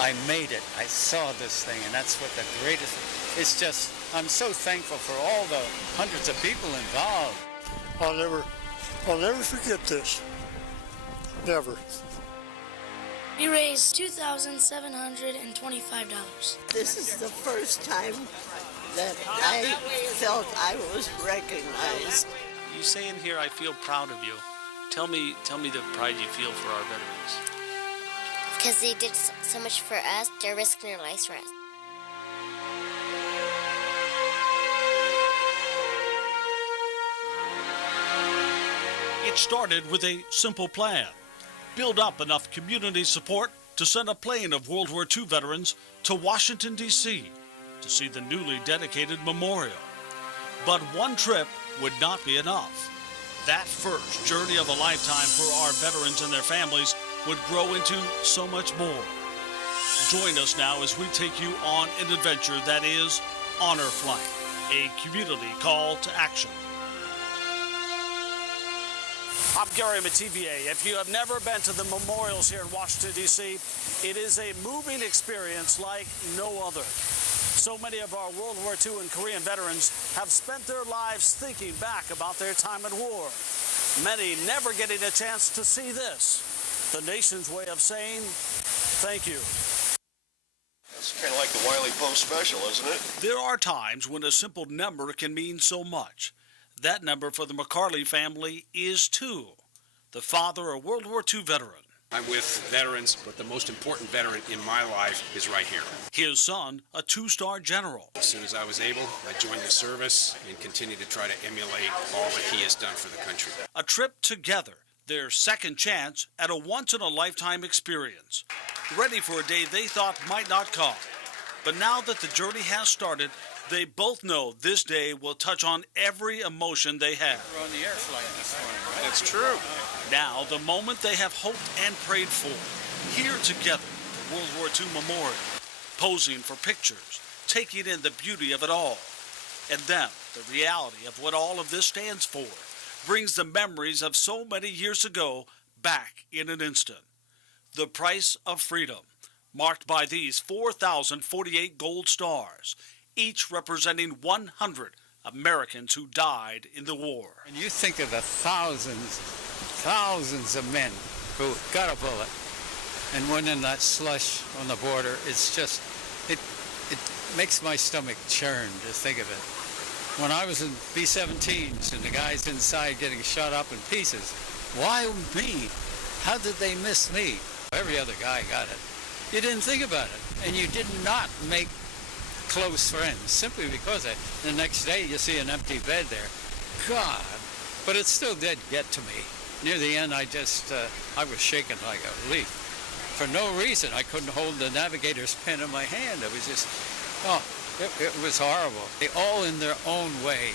I made it. I saw this thing, and that's what the greatest. It's just, I'm so thankful for all the hundreds of people involved. I'll never forget this. Never. We raised $2,725. This is the first time that I felt I was recognized. You say in here, I feel proud of you. Tell me the pride you feel for our veterans. Because they did so much for us, they're risking their lives for us. It started with a simple plan. Build up enough community support to send a plane of World War II veterans to Washington, D.C. to see the newly dedicated memorial. But one trip would not be enough. That first journey of a lifetime for our veterans and their families would grow into so much more. Join us now as we take you on an adventure that is Honor Flight, a community call to action. I'm Gary Mativier. If you have never been to the memorials here in Washington, D.C., it is a moving experience like no other. So many of our World War II and Korean veterans have spent their lives thinking back about their time at war. Many never getting a chance to see this, the nation's way of saying thank you. It's kind of like the Wiley Post special, isn't it? There are times when a simple number can mean so much. That number for the McCarley family is 2. The father, a World War II veteran. I'm with veterans, but the most important veteran in my life is right here. His son, a 2-star general. As soon as I was able, I joined the service and continue to try to emulate all that he has done for the country. A trip together, their second chance at a once-in-a-lifetime experience. Ready for a day they thought might not come. But now that the journey has started, they both know this day will touch on every emotion they have. We're on the air flight this morning, right? That's true. Now, the moment they have hoped and prayed for, here together at the World War II Memorial, posing for pictures, taking in the beauty of it all. And then, the reality of what all of this stands for brings the memories of so many years ago back in an instant. The price of freedom, marked by these 4,048 gold stars, each representing 100 Americans who died in the war. And you think of the thousands of men who got a bullet and went in that slush on the border. It's just, it makes my stomach churn to think of it. When I was in B-17s and the guys inside getting shot up in pieces, why me? How did they miss me? Every other guy got it. You didn't think about it, and you did not make close friends simply because the next day you see an empty bed there. God, but it still did get to me. Near the end, I was shaking like a leaf. For no reason, I couldn't hold the navigator's pen in my hand. It was just, it was horrible. They all in their own way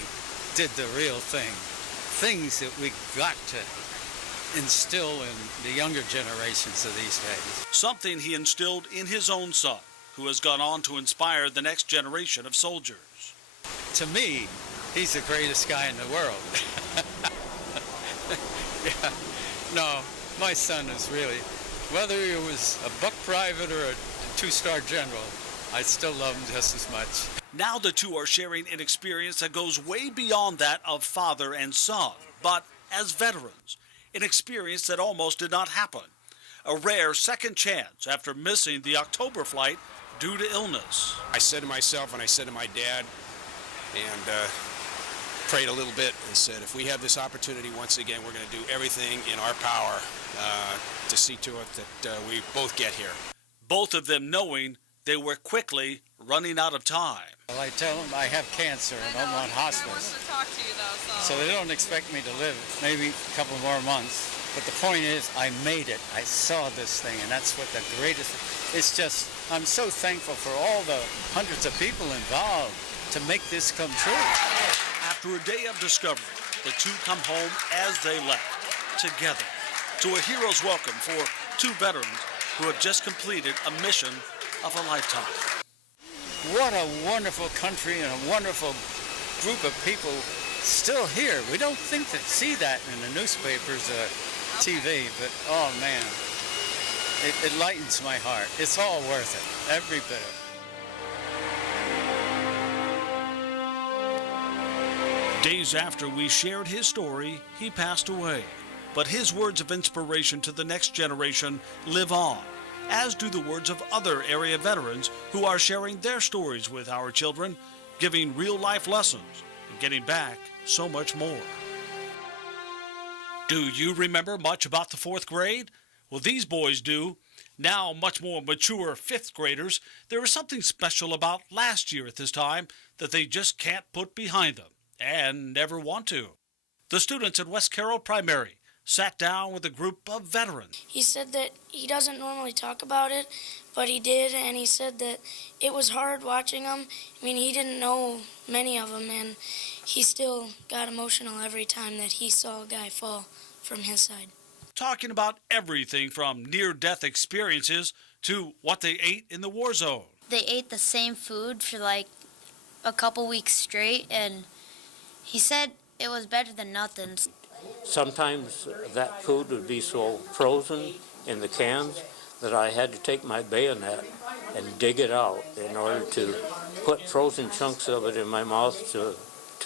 did the real thing. Things that we got to instill in the younger generations of these days. Something he instilled in his own son, who has gone on to inspire the next generation of soldiers. To me, he's the greatest guy in the world. Yeah. No, my son is really, whether he was a buck private or a 2-star general, I still love him just as much. Now the two are sharing an experience that goes way beyond that of father and son, but as veterans, an experience that almost did not happen. A rare second chance after missing the October flight due to illness. I said to myself and I said to my dad, and prayed a little bit and said, if we have this opportunity once again, we're going to do everything in our power to see to it that we both get here. Both of them knowing they were quickly running out of time. Well, I tell them I have cancer and I'm on hospice. So they don't expect me to live maybe a couple more months. But the point is, I made it. I saw this thing, and that's what the greatest. It's just, I'm so thankful for all the hundreds of people involved to make this come true. After a day of discovery, the two come home as they left, together, to a hero's welcome for 2 veterans who have just completed a mission of a lifetime. What a wonderful country and a wonderful group of people still here. We don't see that in the newspapers or TV, but oh man, it lightens my heart. It's all worth it, every bit of it. Days after we shared his story, he passed away. But his words of inspiration to the next generation live on, as do the words of other area veterans who are sharing their stories with our children, giving real-life lessons and getting back so much more. Do you remember much about the 4th grade? Well, these boys do. Now much more mature 5th graders, there is something special about last year at this time that they just can't put behind them, and never want to. The students at West Carroll Primary sat down with a group of veterans. He said that he doesn't normally talk about it, but he did, and he said that it was hard watching them. I mean, he didn't know many of them, and he still got emotional every time that he saw a guy fall from his side. Talking about everything from near-death experiences to what they ate in the war zone. They ate the same food for like a couple weeks straight, and he said it was better than nothing. Sometimes that food would be so frozen in the cans that I had to take my bayonet and dig it out in order to put frozen chunks of it in my mouth to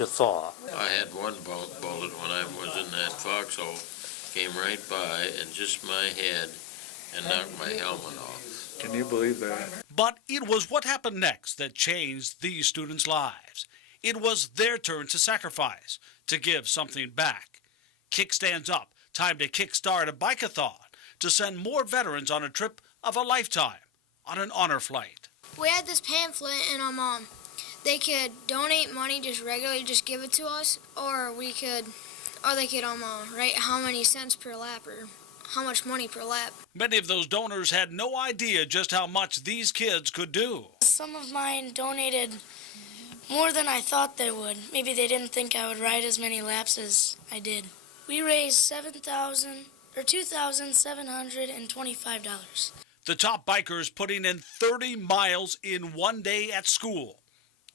thaw. I had one bullet when I was in that foxhole, came right by and just my head and knocked my helmet off. Can you believe that? But it was what happened next that changed these students' lives. It was their turn to sacrifice, to give something back. Kickstands Up, time to kickstart a bike-a-thon to send more veterans on a trip of a lifetime, on an honor flight. We had this pamphlet, and they could donate money, just regularly, just give it to us, or they could write how many cents per lap or how much money per lap. Many of those donors had no idea just how much these kids could do. Some of mine donated more than I thought they would. Maybe they didn't think I would ride as many laps as I did. We raised $2,725. The top bikers putting in 30 miles in one day at school.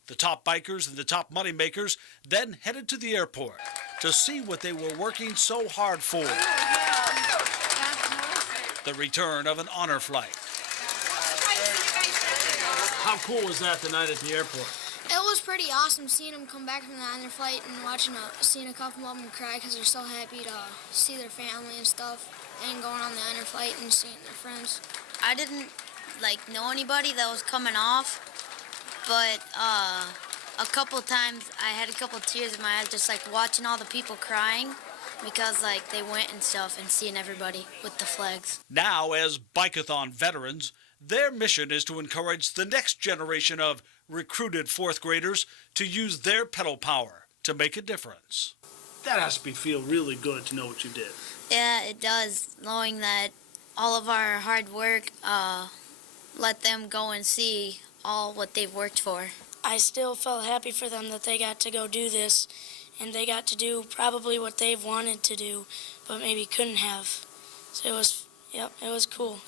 The top bikers and the top money makers then headed to the airport to see what they were working so hard for. The return of an honor flight. How cool was that the night at the airport? It was pretty awesome seeing them come back from the honor flight and seeing a couple of them cry because they're so happy to see their family and stuff, and going on the honor flight and seeing their friends. I didn't know anybody that was coming off, but a couple times I had a couple tears in my eyes just watching all the people crying because they went and stuff and seeing everybody with the flags. Now, as bike-a-thon veterans, their mission is to encourage the next generation of recruited 4th graders to use their pedal power to make a difference. That has to feel really good to know what you did. Yeah, it does, knowing that all of our hard work let them go and see all what they've worked for. I still felt happy for them that they got to go do this, and they got to do probably what they've wanted to do, but maybe couldn't have. So it was cool.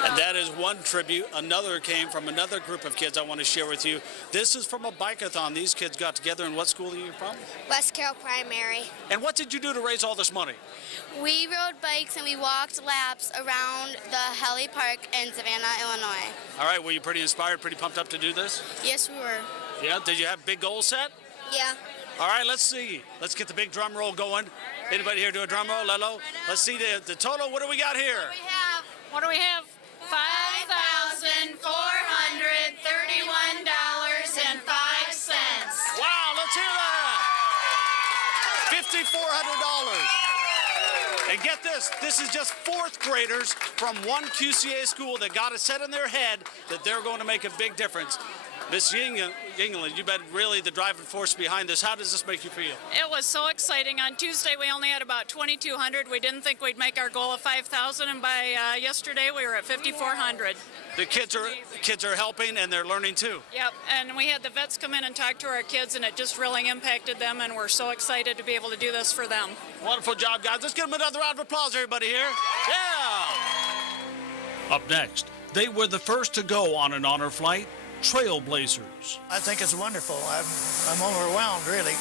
And that is one tribute. Another came from another group of kids I want to share with you. This is from a bike-a-thon. These kids got together. And what school are you from? West Carroll Primary. And what did you do to raise all this money? We rode bikes and we walked laps around the Heli Park in Savannah, Illinois. All right, were you pretty inspired, pretty pumped up to do this? Yes, we were. Yeah, did you have big goals set? Yeah. All right, let's see. Let's get the big drum roll going. Anybody here do a drum roll, Lelo? Let's see the total. What do we got here? What do we have? $5,431.05. Wow, let's hear that. $5,400. And get this is just 4th graders from one QCA school that got it set in their head that they're going to make a big difference. Miss England, you've been really the driving force behind this. How does this make you feel? It was so exciting. On Tuesday, we only had about 2,200. We didn't think we'd make our goal of 5,000, and by yesterday, we were at 5,400. The kids are helping, and they're learning too. Yep, and we had the vets come in and talk to our kids, and it just really impacted them, and we're so excited to be able to do this for them. Wonderful job, guys. Let's give them another round of applause, everybody here. Yeah! Up next, they were the first to go on an honor flight. Trailblazers. I think it's wonderful. I'm overwhelmed, really.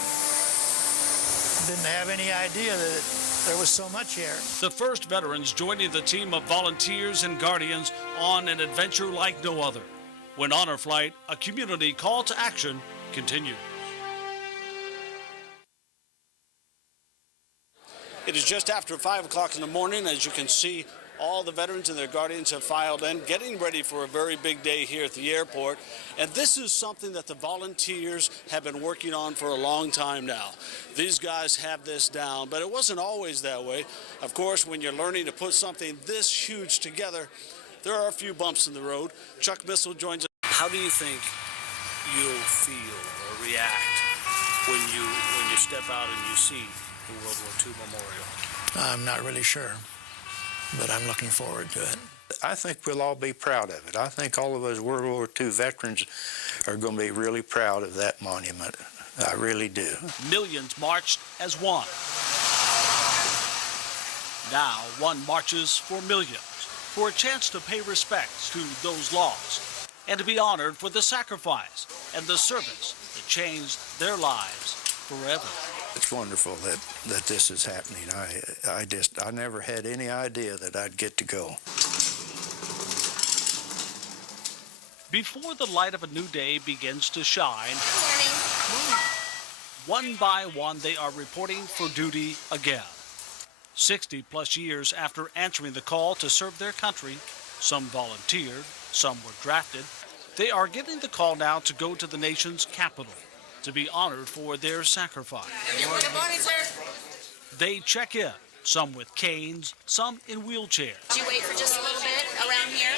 Didn't have any idea that there was so much here. The first veterans joining the team of volunteers and guardians on an adventure like no other. When Honor Flight, a community call to action, continues. It is just after 5 o'clock in the morning. As you can see, all the veterans and their guardians have filed in, getting ready for a very big day here at the airport. And this is something that the volunteers have been working on for a long time now. These guys have this down, but it wasn't always that way. Of course, when you're learning to put something this huge together, there are a few bumps in the road. Chuck Missel joins us. How do you think you'll feel or react when you step out and you see the World War II Memorial? I'm not really sure, but I'm looking forward to it. I think we'll all be proud of it. I think all of us World War II veterans are going to be really proud of that monument. I really do. Millions marched as one. Now one marches for millions, for a chance to pay respects to those lost and to be honored for the sacrifice and the service that changed their lives forever. It's wonderful that this is happening. I never had any idea that I'd get to go. Before the light of a new day begins to shine, one by one they are reporting for duty again. 60 plus years after answering the call to serve their country, some volunteered, some were drafted, they are getting the call now to go to the nation's capital to be honored for their sacrifice. Good morning, sir. They check in, some with canes, some in wheelchairs. Did you wait for just a little bit around here?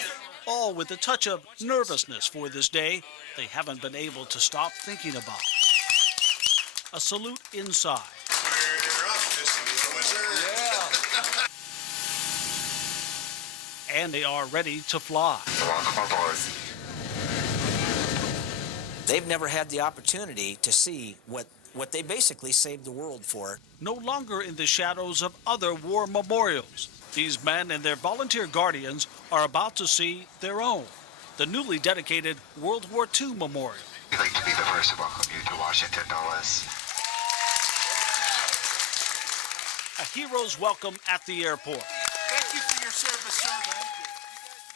All with a touch of nervousness for this day they haven't been able to stop thinking about. A salute inside. And they are ready to fly. Welcome aboard. They've never had the opportunity to see what they basically saved the world for. No longer in the shadows of other war memorials, these men and their volunteer guardians are about to see their own, the newly dedicated World War II Memorial. We'd like to be the first to welcome you to Washington Dulles. A hero's welcome at the airport. Thank you for your service, sir. Thank you.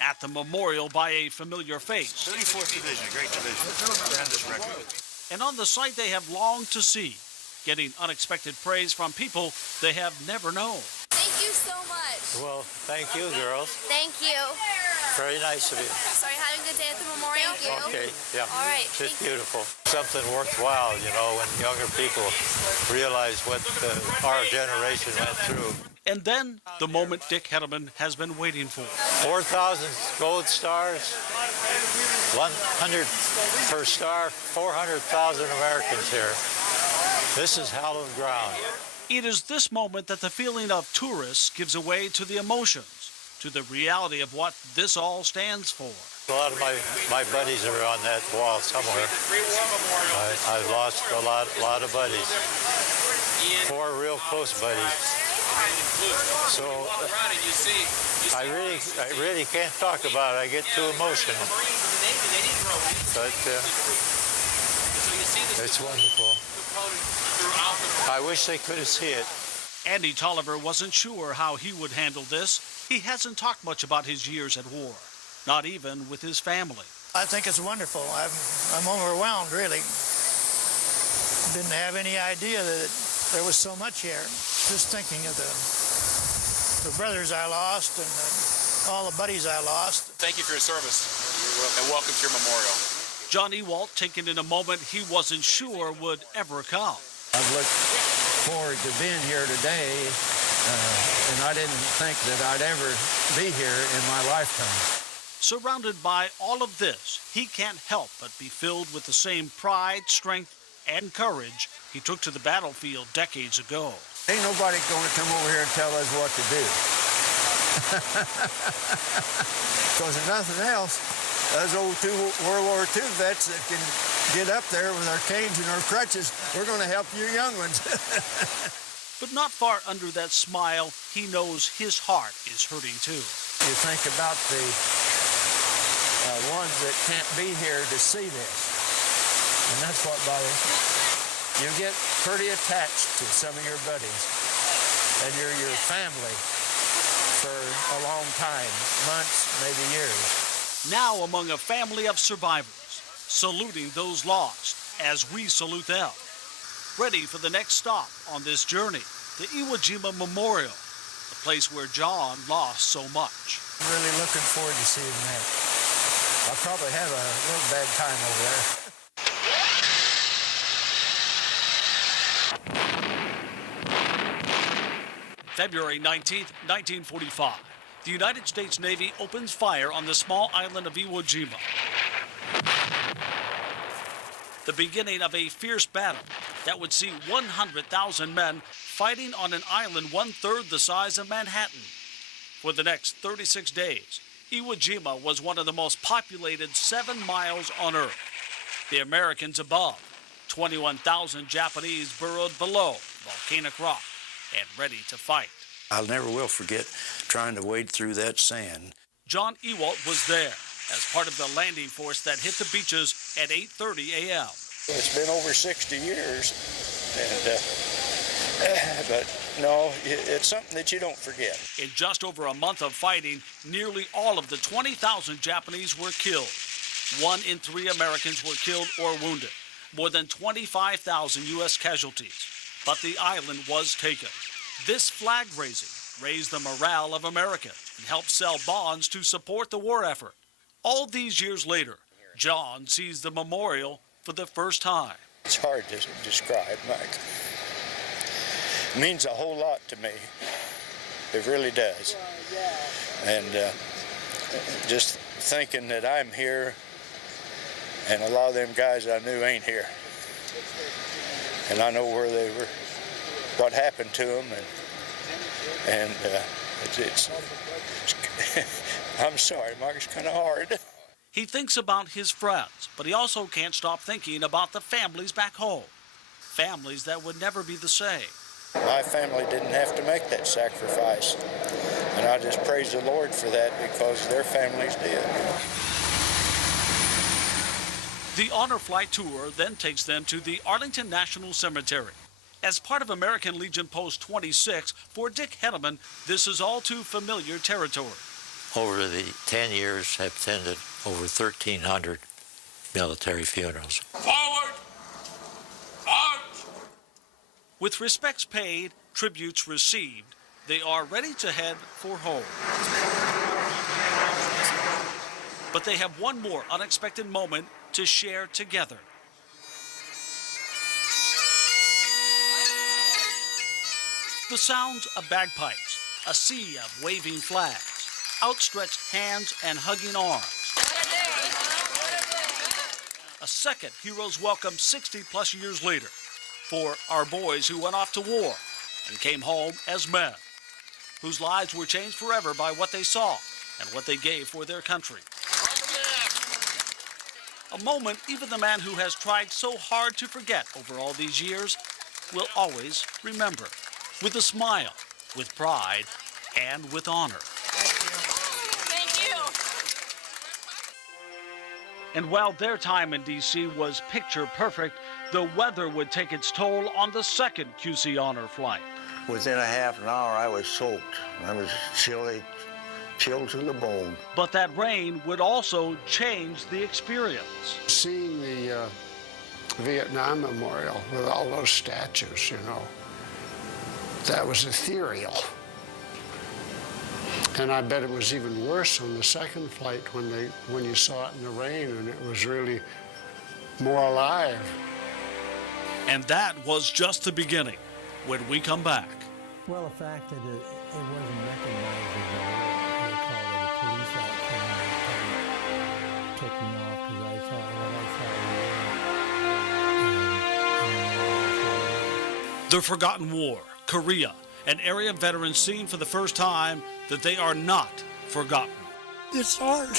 At the memorial by a familiar face. 34th Division, great division. Tremendous record. And on the site they have longed to see, getting unexpected praise from people they have never known. Thank you so much. Well, thank you, girls. Thank you. Very nice of you. So you're having a good day at the memorial? Thank you. Okay, yeah. All right. It's beautiful. Something worthwhile, you know, when younger people realize what our generation went through. And then, the moment Dick Hettleman has been waiting for. 4,000 gold stars, 100 per star, 400,000 Americans here. This is hallowed ground. It is this moment that the feeling of tourists gives away to the emotions, to the reality of what this all stands for. A lot of my buddies are on that wall somewhere. I've lost a lot of buddies. 4 real close buddies. So I really can't talk about it. I get too emotional. But it's wonderful. I wish they could have seen it. Andy Tolliver wasn't sure how he would handle this. He hasn't talked much about his years at war, not even with his family. I think it's wonderful. I'm overwhelmed, really. Didn't have any idea that there was so much here. Just thinking of the brothers I lost and all the buddies I lost. Thank you for your service, and welcome to your memorial. John Ewalt taken in a moment he wasn't sure would ever come. I've looked forward to being here today, and I didn't think that I'd ever be here in my lifetime. Surrounded by all of this, he can't help but be filled with the same pride, strength, and courage he took to the battlefield decades ago. Ain't nobody going to come over here and tell us what to do. Because if nothing else, those old World War II vets that can get up there with our canes and our crutches, we're going to help you young ones. But not far under that smile, he knows his heart is hurting too. You think about the ones that can't be here to see this. And that's what bothers me. you get pretty attached to some of your buddies and your family for a long time, months, maybe years. Now among a family of survivors, saluting those lost as we salute them. Ready for the next stop on this journey, the Iwo Jima Memorial, the place where John lost so much. I'm really looking forward to seeing that. I'll probably have a little bad time over there. February 19th, 1945. The United States Navy opens fire on the small island of Iwo Jima. The beginning of a fierce battle that would see 100,000 men fighting on an island 1/3 the size of Manhattan. For the next 36 days, Iwo Jima was one of the most populated 7 miles on Earth. The Americans above, 21,000 Japanese burrowed below volcanic rock and ready to fight. I never will forget trying to wade through that sand. John Ewald was there as part of the landing force that hit the beaches at 8:30 a.m. It's been over 60 years, and but no, it's something that you don't forget. In just over a month of fighting, nearly all of the 20,000 Japanese were killed. 1 in 3 Americans were killed or wounded. More than 25,000 U.S. casualties. But the island was taken. This flag raising raised the morale of America and helped sell bonds to support the war effort. All these years later, John sees the memorial for the first time. It's hard to describe, Mike. It means a whole lot to me. It really does. And just thinking that I'm here and a lot of them guys I knew ain't here. And I know where they were, what happened to them, and it's I'm sorry, Mark, it's kind of hard. He thinks about his friends, but he also can't stop thinking about the families back home. Families that would never be the same. My family didn't have to make that sacrifice, and I just praise the Lord for that because their families did. The Honor Flight Tour then takes them to the Arlington National Cemetery. As part of American Legion Post 26, for Dick Henneman, this is all too familiar territory. Over the 10 years, I've attended over 1,300 military funerals. Forward! March! With respects paid, tributes received, they are ready to head for home. But they have one more unexpected moment to share together. The sounds of bagpipes, a sea of waving flags, outstretched hands and hugging arms. A second hero's welcome 60-plus years later for our boys who went off to war and came home as men, whose lives were changed forever by what they saw and what they gave for their country. A moment even the man who has tried so hard to forget over all these years will always remember. With a smile, with pride, and with honor. Thank you. And while their time in D.C. was picture perfect, the weather would take its toll on the second QC Honor flight. Within a half an hour, I was soaked. I was chilled to the bone. But that rain would also change the experience. Seeing the Vietnam Memorial with all those statues, you know, that was ethereal. And I bet it was even worse on the second flight when you saw it in the rain and it was really more alive. And that was just the beginning. When we come back. Well, the fact that it wasn't recognized as a war, they called it a police action, and it ticked me off because I thought what I thought. The Forgotten War, Korea, an area veterans seeing for the first time that they are not forgotten. It's hard.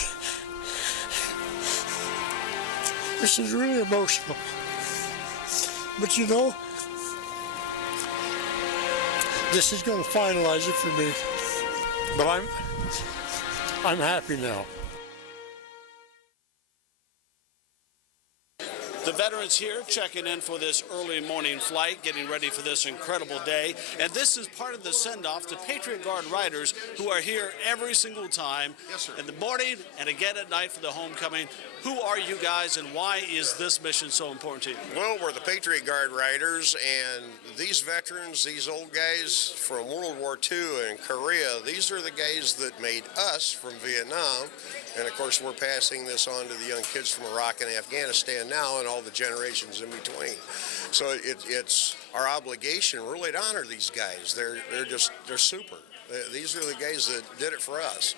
This is really emotional. But you know, this is going to finalize it for me. But I'm happy now. The veterans here checking in for this early morning flight, getting ready for this incredible day. And this is part of the send-off to Patriot Guard riders who are here every single time in the morning and again at night for the homecoming. Who are you guys and why is this mission so important to you? Well, we're the Patriot Guard riders, and these veterans, these old guys from World War II and Korea, these are the guys that made us from Vietnam. And, of course, we're passing this on to the young kids from Iraq and Afghanistan now and all the generations in between. So it's our obligation really to honor these guys. They're super. These are the guys that did it for us.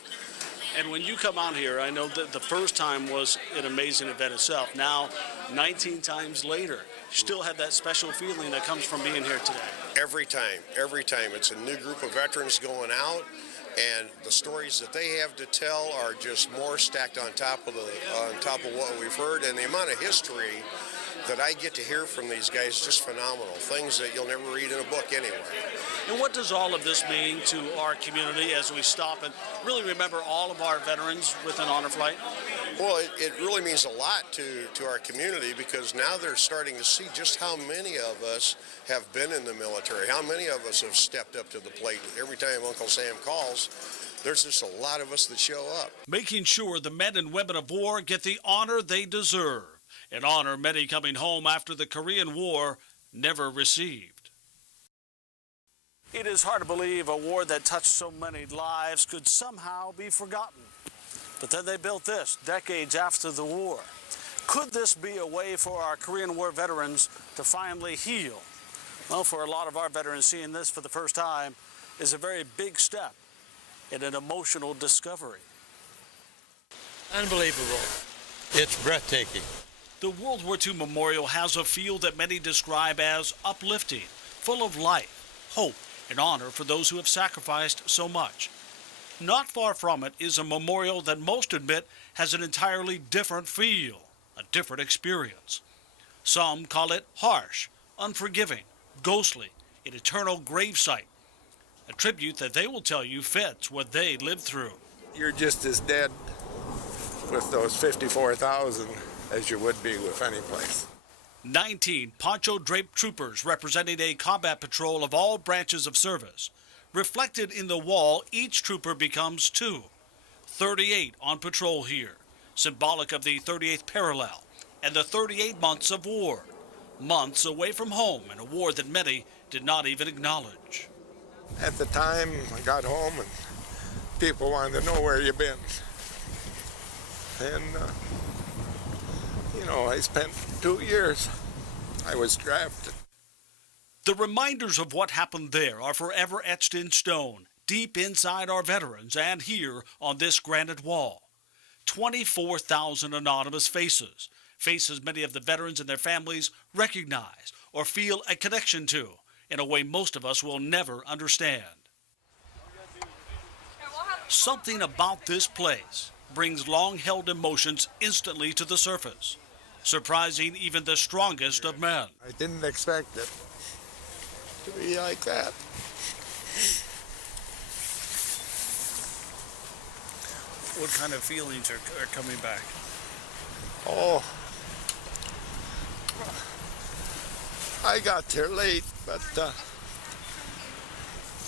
And when you come out here, I know that the first time was an amazing event itself. Now, 19 times later, you still have that special feeling that comes from being here today. Every time. It's a new group of veterans going out, and the stories that they have to tell are just more stacked on top of what we've heard, and the amount of history that I get to hear from these guys is just phenomenal. Things that you'll never read in a book anywhere. And what does all of this mean to our community as we stop and really remember all of our veterans with an honor flight? Well, it really means a lot to our community, because now they're starting to see just how many of us have been in the military, how many of us have stepped up to the plate. Every time Uncle Sam calls, there's just a lot of us that show up. Making sure the men and women of war get the honor they deserve, an honor many coming home after the Korean War never received. It is hard to believe a war that touched so many lives could somehow be forgotten. But then they built this decades after the war. Could this be a way for our Korean War veterans to finally heal? Well, for a lot of our veterans, seeing this for the first time is a very big step in an emotional discovery. Unbelievable. It's breathtaking. The World War II Memorial has a feel that many describe as uplifting, full of life, hope, and honor for those who have sacrificed so much. Not far from it is a memorial that most admit has an entirely different feel, a different experience. Some call it harsh, unforgiving, ghostly, an eternal gravesite, a tribute that they will tell you fits what they lived through. You're just as dead with those 54,000 as you would be with any place. 19 poncho-draped troopers representing a combat patrol of all branches of service. Reflected in the wall, each trooper becomes 2. 38 on patrol here, symbolic of the 38th parallel and the 38 months of war. Months away from home in a war that many did not even acknowledge. At the time, I got home and people wanted to know where you've been. And, I spent 2 years. I was drafted. The reminders of what happened there are forever etched in stone, deep inside our veterans and here on this granite wall. 24,000 anonymous faces, faces many of the veterans and their families recognize or feel a connection to in a way most of us will never understand. Something about this place brings long-held emotions instantly to the surface, surprising even the strongest of men. I didn't expect it to be like that. What kind of feelings are coming back? Oh, I got there late, but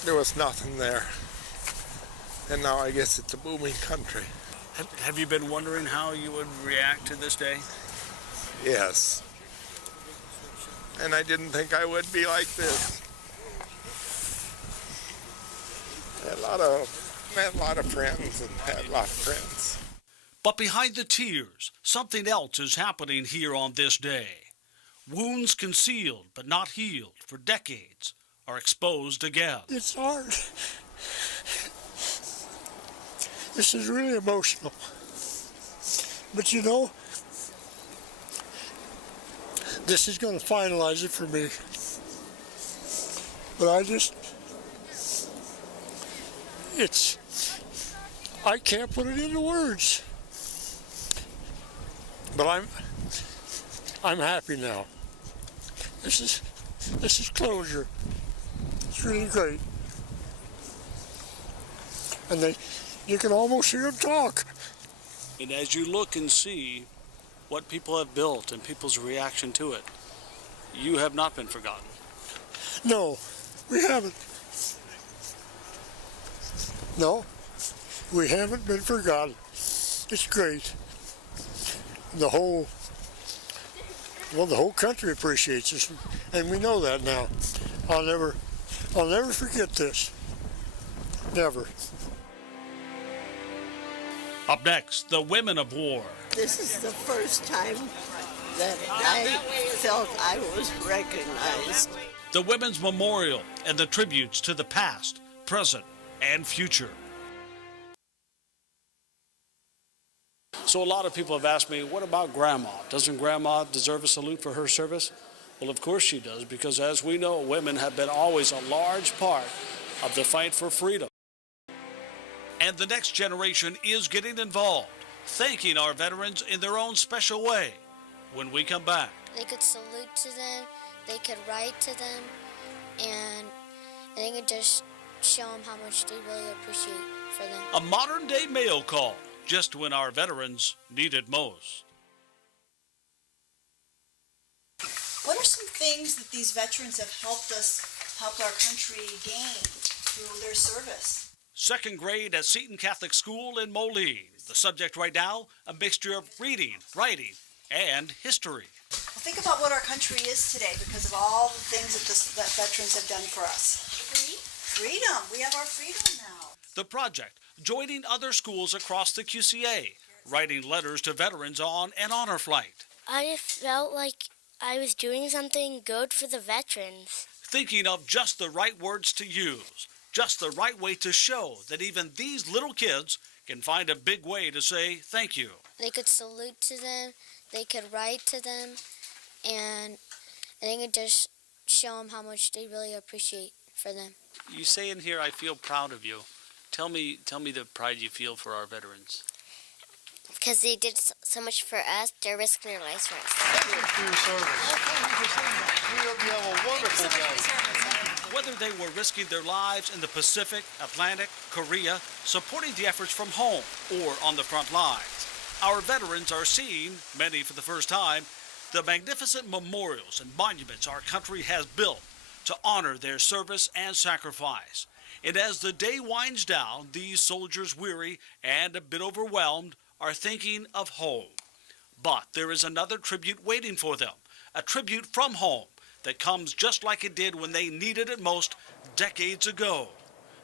there was nothing there. And now I guess it's a booming country. Have you been wondering how you would react to this day? Yes. And I didn't think I would be like this. I had met a lot of friends and had a lot of friends. But behind the tears, something else is happening here on this day. Wounds concealed but not healed for decades are exposed again. It's hard. This is really emotional. But this is going to finalize it for me. But I can't put it into words. But I'm happy now. This is closure. It's really great. And you can almost hear them talk. And as you look and see what people have built and people's reaction to it. You have not been forgotten. No, we haven't. No, we haven't been forgotten. It's great. The whole country appreciates us, and we know that now. I'll never forget this. Never. Up next, the women of war. This is the first time that I felt I was recognized. The Women's Memorial and the tributes to the past, present, and future. So a lot of people have asked me, what about Grandma? Doesn't Grandma deserve a salute for her service? Well, of course she does, because as we know, women have been always a large part of the fight for freedom. And the next generation is getting involved, thanking our veterans in their own special way. When we come back, they could salute to them, they could write to them, and they could just show them how much they really appreciate for them. A modern-day mail call, just when our veterans need it most. What are some things that these veterans have helped our country gain through their service? Second grade at Seton Catholic School in Moline. The subject right now, a mixture of reading, writing, and history. Well, think about what our country is today because of all the things that veterans have done for us. Freedom. We have our freedom now. The project, joining other schools across the QCA, writing letters to veterans on an honor flight. I felt like I was doing something good for the veterans. Thinking of just the right words to use, just the right way to show that even these little kids can find a big way to say thank you. They could salute to them, they could write to them, and they could just show them how much they really appreciate for them. You say in here, I feel proud of you. Tell me the pride you feel for our veterans. Because they did so much for us, they're risking their lives for us. Thank you for your service. We hope you have a wonderful day. Whether they were risking their lives in the Pacific, Atlantic, Korea, supporting the efforts from home, or on the front lines, our veterans are seeing, many for the first time, the magnificent memorials and monuments our country has built to honor their service and sacrifice. And as the day winds down, these soldiers, weary and a bit overwhelmed, are thinking of home. But there is another tribute waiting for them, a tribute from home that comes just like it did when they needed it most decades ago.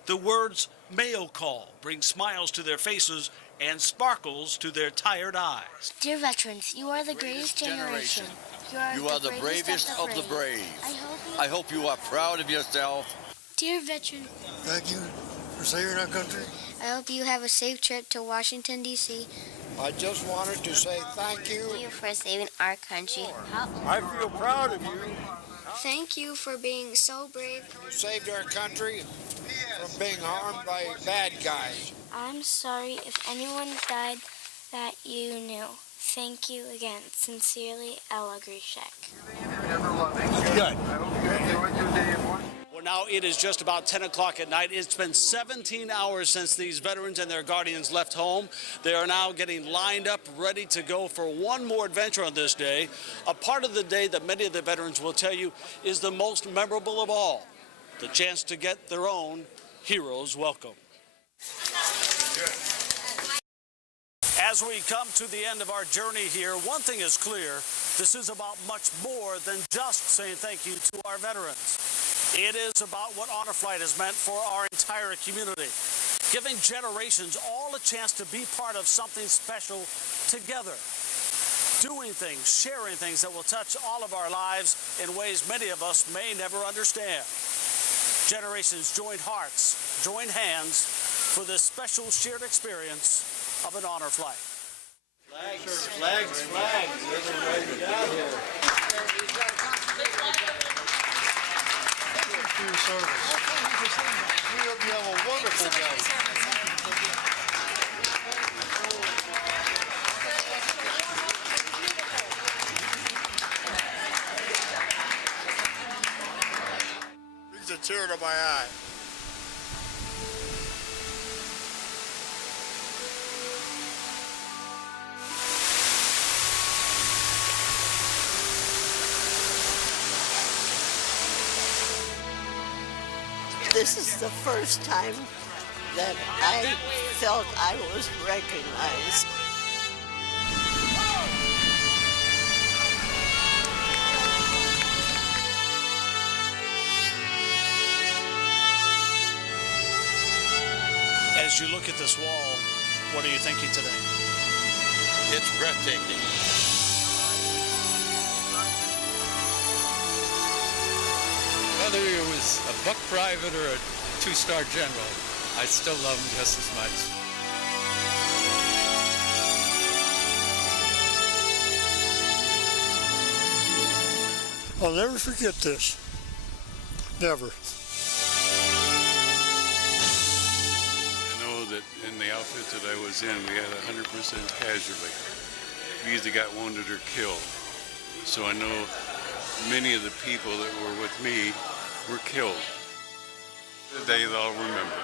The words Mayo Call bring smiles to their faces and sparkles to their tired eyes. Dear veterans, you are the greatest generation. You are the bravest of the brave. I hope you are proud of yourself. Dear veteran, thank you for saving our country. I hope you have a safe trip to Washington, D.C. I just wanted to say thank you. Thank you for saving our country. I feel proud of you. Thank you for being so brave. You saved our country from being harmed by bad guys. I'm sorry if anyone died that you knew. Thank you again. Sincerely, Ella Grishek. Good. Well, now it is just about 10 o'clock at night. It's been 17 hours since these veterans and their guardians left home. They are now getting lined up, ready to go for one more adventure on this day, a part of the day that many of the veterans will tell you is the most memorable of all, the chance to get their own hero's welcome. As we come to the end of our journey here, one thing is clear. This is about much more than just saying thank you to our veterans. It is about what Honor Flight has meant for our entire community, giving generations all a chance to be part of something special together, doing things, sharing things that will touch all of our lives in ways many of us may never understand. Generations joined hearts, joined hands for this special shared experience of an Honor Flight. Flags, flags, flags. Everybody down here. For your service. We hope you have a wonderful day. Brings a tear to my eye. this is the first time that I felt I was recognized. As you look at this wall, what are you thinking today? It's breathtaking. Whether he was a buck private or a two-star general, I still love him just as much. I'll never forget this. Never. I know that in the outfit that I was in, we had 100% casualty. We either got wounded or killed. So I know many of the people that were with me were killed. The day they'll remember.